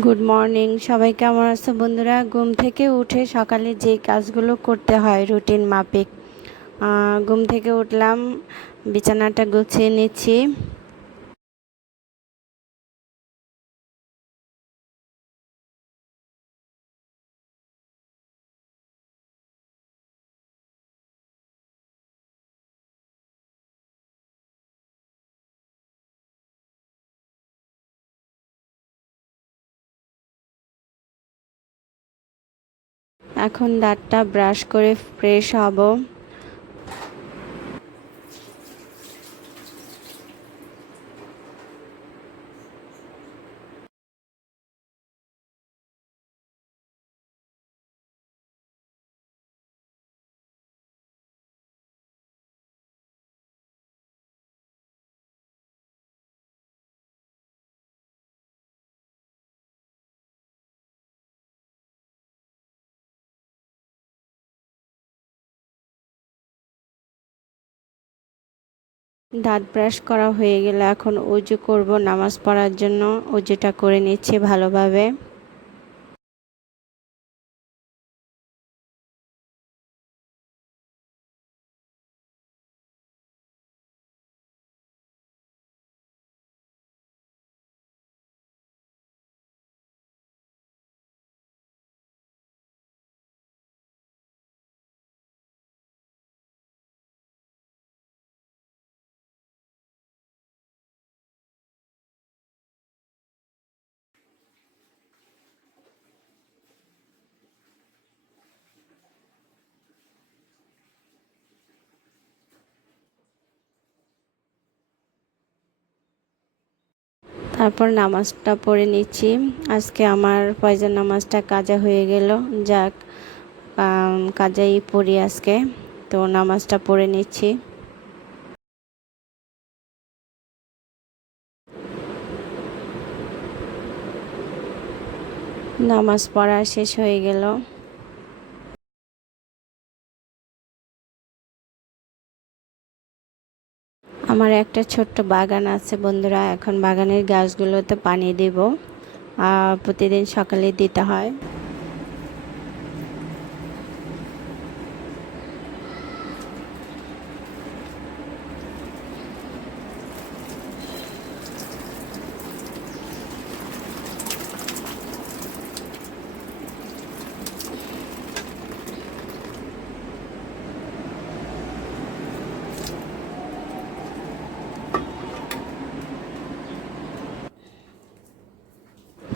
Good morning, সবাই কেমন আছো বন্ধুরা? ঘুম থেকে উঠে সকালে যে কাজগুলো করতে হয় রুটিন মাফিক, ঘুম থেকে উঠলাম, বিছানাটা গুছিয়ে নিচ্ছি। এখন দাঁতটা ব্রাশ করে ফ্রেশ হব। দাঁত ব্রাশ করা হয়ে গেলে এখন উজু করব নামাজ পড়ার জন্য। উজুটা করে নিচ্ছি ভালোভাবে। তারপর নামাজটা পড়ে নিচ্ছি। আজকে আমার ফজর নামাজটা কাজা হয়ে গেল। যাক, কাজাই পড়ি আজকে। তো নামাজটা পড়ে নিচ্ছি। নামাজ পড়া শেষ হয়ে গেল। আমার একটা ছোট্ট বাগান আছে বন্ধুরা। এখন বাগানের গাছগুলোতে পানি দেব, প্রতিদিন সকালে দিতে হয়।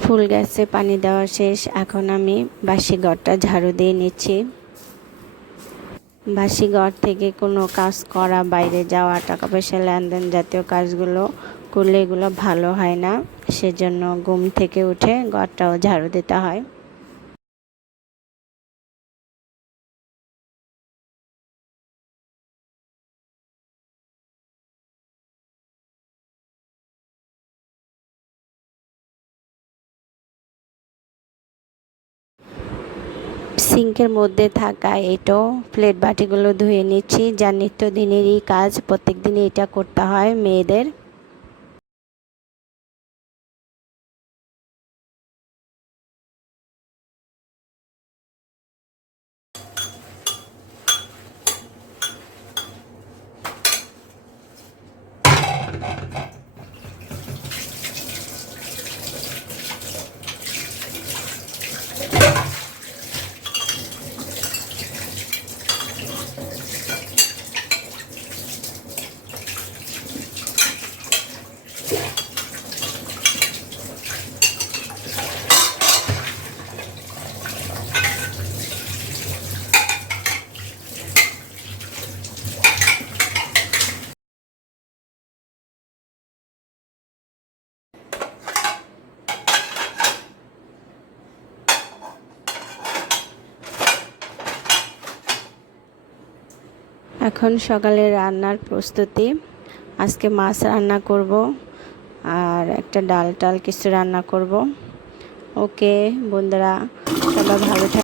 ফুল গাছে পানি দেওয়া শেষ। এখন আমি বাসি ঘরটা ঝাড়ু দিয়ে নিচ্ছি। বাসি ঘর থেকে কোনো কাজ করা, বাইরে যাওয়া, টাকা পয়সা লেনদেন জাতীয় কাজগুলো করলে এগুলো ভালো হয় না। সেজন্য ঘুম থেকে উঠে ঘরটাও ঝাড়ু দিতে হয়। সিঙ্কের মধ্যে থাকা এঁটো প্লেট বাটিগুলো ধুয়ে নিচ্ছি। যা নিত্যদিনেরই কাজ, প্রত্যেক দিনই এটা করতে হয় মেয়েদের। এখন সকালে রান্নার প্রস্তুতি। আজকে মাছ রান্না করব আর একটা ডাল টাল কিছু রান্না করব। ওকে বন্ধুরা, সবাই ভালো থাকবেন।